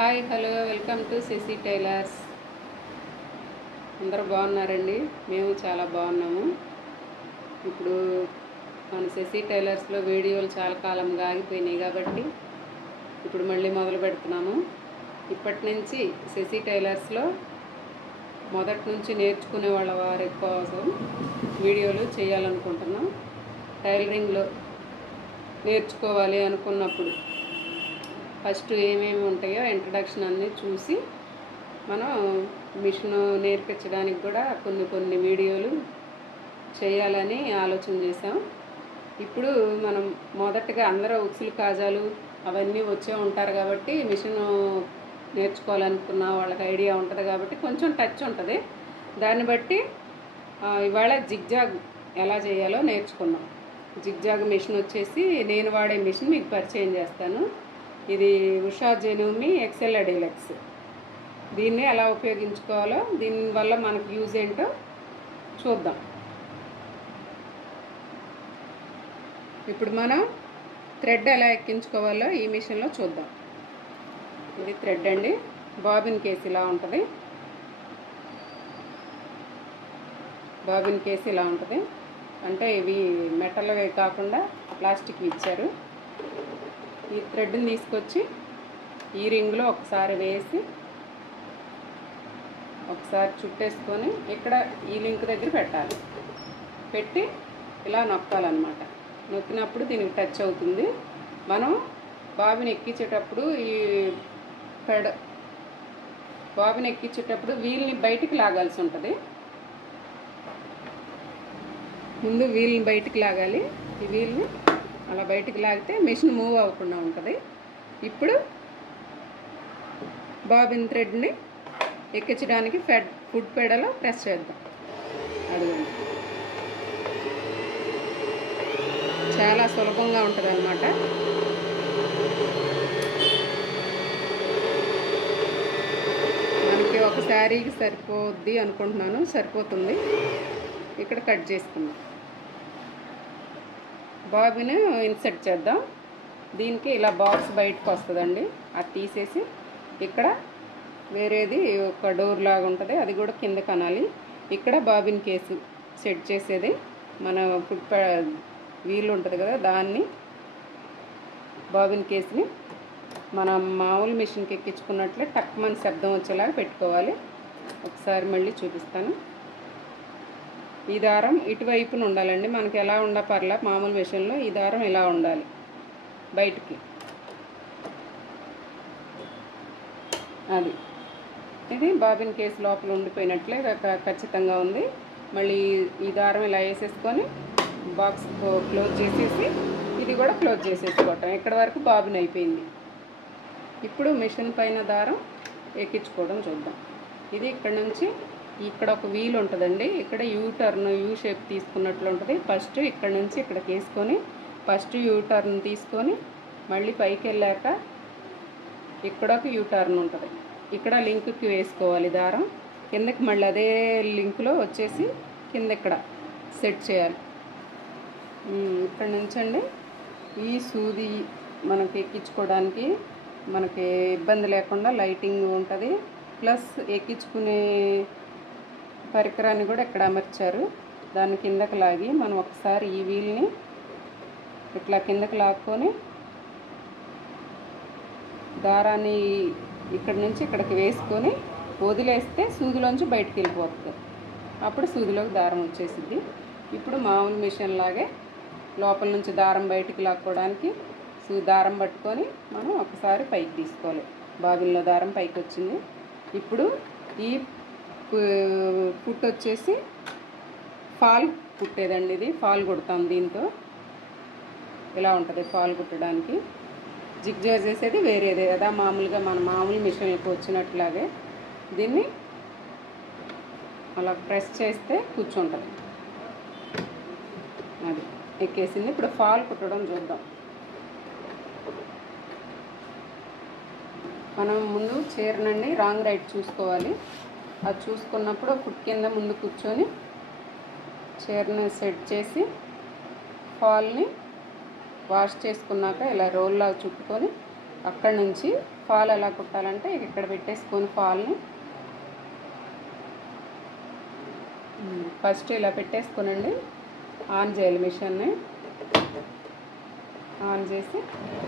Hi hello welcome to Shashi tailors. అందరూ బాగున్నారండి? మేము చాలా బాగున్నాము. ఇప్పుడు మన శశి టైలర్స్లో వీడియోలు చాలా కాలంగా ఆగిపోయినాయి కాబట్టి ఇప్పుడు మళ్ళీ మొదలు పెడుతున్నాము. ఇప్పటి నుంచి శశి టైలర్స్లో మొదటి నుంచి నేర్చుకునే వాళ్ళ వారి కోసం వీడియోలు చేయాలనుకుంటున్నాం. టైలరింగ్లో నేర్చుకోవాలి అనుకున్నప్పుడు ఫస్ట్ ఏమేమి ఉంటాయో ఇంట్రడక్షన్ అన్నీ చూసి మనం మిషన్ నేర్పించడానికి కూడా కొన్ని వీడియోలు చేయాలని ఆలోచన చేసాం. ఇప్పుడు మనం మొదటగా అందరూ ఉక్సులు కాజాలు అవన్నీ వచ్చే ఉంటారు కాబట్టి మిషన్ నేర్చుకోవాలనుకున్న వాళ్ళకి ఐడియా ఉంటుంది కాబట్టి కొంచెం టచ్ ఉంటుంది. దాన్ని బట్టి ఇవాళ జిగ్జాగ్ ఎలా చేయాలో నేర్చుకున్నాం. జిగ్జాగ్ మిషన్ వచ్చేసి నేను వాడే మిషన్ మీకు పరిచయం చేస్తాను. ఇది ఉషా జెనూమి ఎక్సెల్ డీలక్స్. దీన్ని ఎలా ఉపయోగించుకోవాలో దీనివల్ల మనకు యూజ్ ఏంటో చూద్దాం. ఇప్పుడు మనం థ్రెడ్ ఎలా ఎక్కించుకోవాలో ఈ మిషన్లో చూద్దాం. ఇది థ్రెడ్ అండి. బాబిన్ కేసు ఇలా ఉంటుంది. బాబిన్ కేసు ఇలా ఉంటుంది. అంటే ఇవి మెటల్వే కాకుండా ప్లాస్టిక్ ఇచ్చారు. ఈ థ్రెడ్ని తీసుకొచ్చి ఈ రింగ్లో ఒకసారి వేసి ఒకసారి చుట్టేసుకొని ఇక్కడ ఈ లింక్ దగ్గర పెట్టాలి. పెట్టి ఇలా నొక్కాలన్నమాట. నొక్కినప్పుడు దీనికి టచ్ అవుతుంది. మనం బాబిని ఎక్కించేటప్పుడు బాబిని ఎక్కించేటప్పుడు వీల్ని బయటికి లాగాల్సి ఉంటుంది. ముందు వీల్ని బయటికి లాగాలి. ఈ వీల్ని అలా బయటికి లాగితే మిషన్ మూవ్ అవ్వకుండా ఉంటుంది. ఇప్పుడు బాబిన్ థ్రెడ్ని ఎక్కించడానికి ఫుట్ పెడలో ప్రెస్ చేద్దాం. అడుగుంది. చాలా సులభంగా ఉంటుంది అన్నమాట. మనకి ఒక శారీకి సరిపోద్ది అనుకుంటున్నాను. సరిపోతుంది. ఇక్కడ కట్ చేసుకుందాం. బాబిని ఇన్సర్ట్ చేద్దాం. దీనికి ఇలా బాక్స్ బయటకు వస్తుందండి. అది తీసేసి ఇక్కడ వేరేది ఒక డోర్ లాగా ఉంటుంది. అది కూడా కింద కనాలి. ఇక్కడ బాబిన్ కేసు సెట్ చేసేది మన ఫుట్ వీల్ ఉంటుంది కదా, దాన్ని బాబిన్ కేసుని మనం మామూలు మిషన్కి ఎక్కించుకున్నట్లే టక్మని శబ్దం వచ్చేలాగా పెట్టుకోవాలి. ఒకసారి మళ్ళీ చూపిస్తాను. ఈ దారం ఇటువైపున ఉండాలండి. మనకి ఎలా పర్లా మామూలు మిషన్లో ఈ దారం ఇలా ఉండాలి బయటికి. అది ఇది బాబిన్ కేసు లోపల ఉండిపోయినట్లే ఖచ్చితంగా ఉంది. మళ్ళీ ఈ దారం ఇలా వేసేసుకొని బాక్స్ క్లోజ్ చేసేసి ఇది కూడా క్లోజ్ చేసేసుకోవటం. ఇక్కడ వరకు బాబిన్ అయిపోయింది. ఇప్పుడు మిషన్ పైన దారం ఎక్కించుకోవడం చూద్దాం. ఇది ఇక్కడ నుంచి ఇక్కడ ఒక వీల్ ఉంటుందండి. ఇక్కడ యూ షేప్ తీసుకున్నట్లు ఉంటుంది. ఫస్ట్ ఇక్కడ నుంచి ఇక్కడికి వేసుకొని ఫస్ట్ యూటర్న్ తీసుకొని మళ్ళీ పైకి వెళ్ళాక ఇక్కడ ఒక యూటర్న్ ఉంటుంది. ఇక్కడ లింక్కి వేసుకోవాలి దారం. కిందకి మళ్ళీ అదే లింక్లో వచ్చేసి కింద ఇక్కడ సెట్ చేయాలి. ఇక్కడ నుంచి అండి ఈ సూది మనకి ఎక్కించుకోవడానికి మనకి ఇబ్బంది లేకుండా లైటింగ్ ఉంటుంది. ప్లస్ ఎక్కించుకునే పరికరాన్ని కూడా ఇక్కడ అమర్చారు. దాన్ని కిందకి లాగి మనం ఒకసారి ఈ వీల్ని ఇట్లా కిందకి లాక్కొని దారాన్ని ఇక్కడ నుంచి ఇక్కడికి వేసుకొని వదిలేస్తే సూదిలోంచి బయటికి వెళ్ళిపోతుంది. అప్పుడు సూదిలోకి దారం వచ్చేసిద్ది. ఇప్పుడు మామూలు మిషన్ లాగే లోపల నుంచి దారం బయటికి లాక్కోవడానికి దారం పట్టుకొని మనం ఒకసారి పైకి తీసుకోవాలి. బాబిన్లో దారం పైకి వచ్చింది. ఇప్పుడు ఈ ఫుట్ వచ్చేసి ఫాల్ కుట్టేదండి. ఇది ఫాల్ కుడతాం. దీంతో ఇలా ఉంటుంది ఫాల్ కుట్టడానికి. జిగ్జాగ్ చేసేది వేరేదే కదా, మామూలుగా మన మామూలు మిషన్లకు వచ్చినట్లాగే దీన్ని అలా ప్రెస్ చేస్తే కూర్చుంటుంది. అది ఎక్కేసింది. ఇప్పుడు ఫాల్ కుట్టడం చూద్దాం. మనం ముందు చీరనండి రాంగ్ రైట్ చూసుకోవాలి. అది చూసుకున్నప్పుడు ఫుట్ కింద ముందు కూర్చొని చీరని సెట్ చేసి ఫాల్ని వాష్ చేసుకున్నాక ఇలా రోల్లా చుట్టుకొని అక్కడ నుంచి ఫాల్ ఎలా కుట్టాలంటే ఇక్కడ పెట్టేసుకొని ఫాల్ని ఫస్ట్ ఇలా పెట్టేసుకోనండి. ఆన్ చేయాలి మిషన్ని. ఆన్ చేసి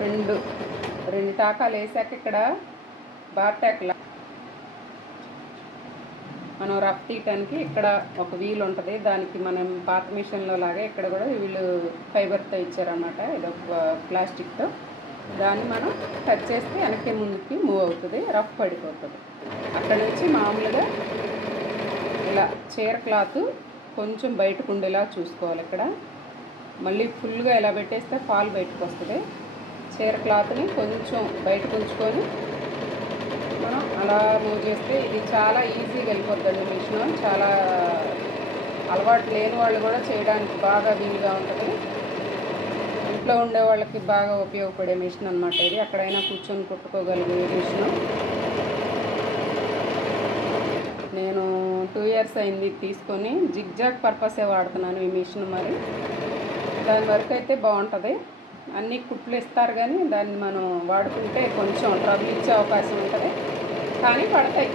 రెండు టాకాలు వేసాక ఇక్కడ బార్ టాక్లా మనం రఫ్ తీయటానికి ఇక్కడ ఒక వీల్ ఉంటుంది. దానికి మనం పాత మిషన్లో లాగా ఇక్కడ కూడా వీళ్ళు ఫైబర్తో ఇచ్చారన్నమాట. ఇదొక ప్లాస్టిక్తో. దాన్ని మనం టచ్ చేస్తే వెనక్కి ముందుకి మూవ్ అవుతుంది, రఫ్ పడిపోతుంది. అక్కడ నుంచి మామూలుగా ఇలా చీర క్లాత్ కొంచెం బయటకు ఉండేలా చూసుకోవాలి. ఇక్కడ మళ్ళీ ఫుల్గా ఇలా పెట్టేస్తే ఫాల్ బయటకు వస్తుంది. చీర క్లాత్ని కొంచెం బయటకు ఉంచుకొని మనం అలా మూవ్ చేస్తే ఇది చాలా ఈజీగా వెళ్ళిపోద్దండి మిషన్. చాలా అలవాటు లేని వాళ్ళు కూడా చేయడానికి బాగా వీలుగా ఉంటుంది. ఇంట్లో ఉండే వాళ్ళకి బాగా ఉపయోగపడే మిషన్ అన్నమాట ఇది. ఎక్కడైనా కూర్చొని కుట్టుకోగలిగే మిషన్. నేను 2 years అయింది తీసుకొని. జిగ్జాగ్ పర్పసే వాడుతున్నాను ఈ మిషన్. మరి దాని వరకు అయితే బాగుంటుంది. అన్ని కుట్లు ఇస్తారు కానీ దాన్ని మనం వాడుకుంటే కొంచెం ట్రబుల్ ఇచ్చే అవకాశం ఉంటుంది, కానీ పడతాయి.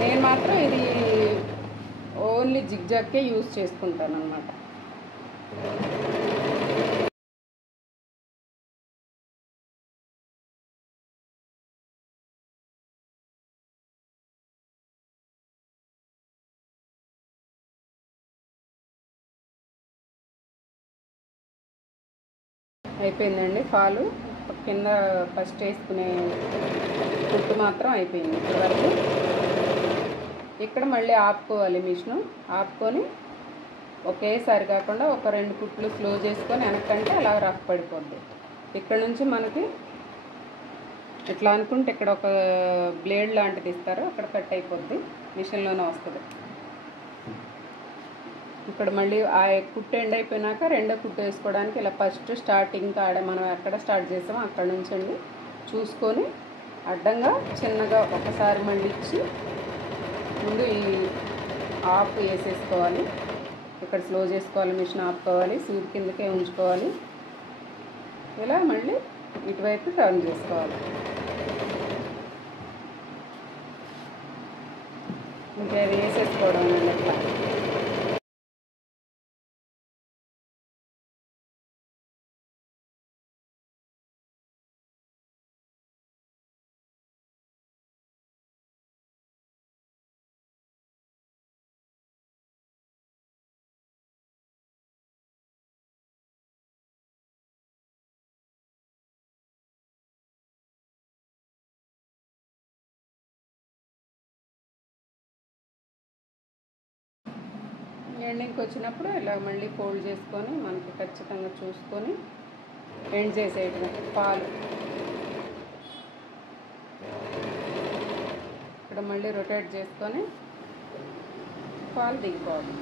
నేను మాత్రం ఇది ఓన్లీ జిగ్జాగ్కే యూజ్ చేసుకుంటాను అన్నమాట. అయిపోయిందండి ఫాలు. కింద ఫస్ట్ వేసుకునే కుట్టు మాత్రం అయిపోయింది ఇప్పటి వరకు. ఇక్కడ మళ్ళీ ఆపుకోవాలి మిషను. ఆపుకొని ఒకేసారి కాకుండా ఒక 2 కుట్లు స్లో చేసుకొని వెనక్కంటే అలా రఫ్ పడిపోద్ది. ఇక్కడ నుంచి మనకి ఇట్లా అనుకుంటే ఇక్కడ ఒక బ్లేడ్ లాంటిది ఇస్తారు, అక్కడ కట్ అయిపోద్ది. మిషన్లోనే వస్తుంది. ఇక్కడ మళ్ళీ ఆ కుట్టు ఎండ్ అయిపోయినాక రెండో కుట్టు వేసుకోవడానికి ఇలా ఫస్ట్ స్టార్టింగ్ ఆడ మనం ఎక్కడ స్టార్ట్ చేసామో అక్కడ నుంచి అండి చూసుకొని అడ్డంగా చిన్నగా ఒకసారి మళ్ళీ ఇచ్చి ముందు ఈ ఆఫ్ వేసేసుకోవాలి. ఇక్కడ స్లో చేసుకోవాలి, మిషన్ ఆపుకోవాలి, సూది కిందకే ఉంచుకోవాలి. ఇలా మళ్ళీ ఇటువైపు టర్న్ చేసుకోవాలి. ఇంకా వేసేసుకోవడం అండి ఇట్లా. ఎండింగ్కి వచ్చినప్పుడు ఇలా మళ్ళీ ఫోల్డ్ చేసుకొని మనకి ఖచ్చితంగా చూసుకొని ఎండ్ చేసేయటం. పాలు ఇక్కడ మళ్ళీ రొటేట్ చేసుకొని పాలు దిగిపోవాలి.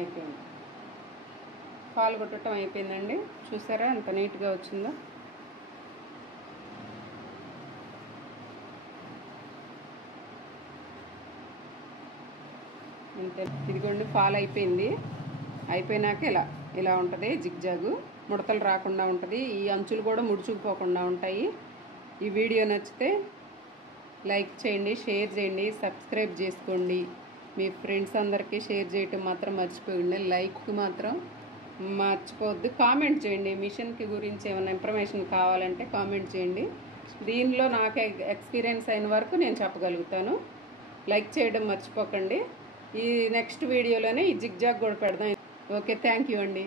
అయిపోయింది. పాలు కొట్టడం అయిపోయిందండి. చూసారా ఎంత నీట్గా వచ్చిందో. అంతే. ఇదిగోండి ఫాల్ అయిపోయింది. అయిపోయినాక ఇలా ఉంటుంది. జిగ్జాగు ముడతలు రాకుండా ఉంటుంది. ఈ అంచులు కూడా ముడుచుకుపోకుండా ఉంటాయి. ఈ వీడియో నచ్చితే లైక్ చేయండి, షేర్ చేయండి, సబ్స్క్రైబ్ చేసుకోండి. మీ ఫ్రెండ్స్ అందరికీ షేర్ చేయటం మాత్రం మర్చిపోయండి. లైక్ మాత్రం మర్చిపోవద్దు. కామెంట్ చేయండి. మిషన్కి గురించి ఏమైనా ఇన్ఫర్మేషన్ కావాలంటే కామెంట్ చేయండి. దీనిలో నాకు ఎక్స్పీరియన్స్ అయిన వరకు నేను చెప్పగలుగుతాను. లైక్ చేయడం మర్చిపోకండి. ఈ నెక్స్ట్ వీడియోలోనే ఈ జిగ్జాగ్ కూడా పెడదాం. ఓకే, థ్యాంక్ యూ అండి.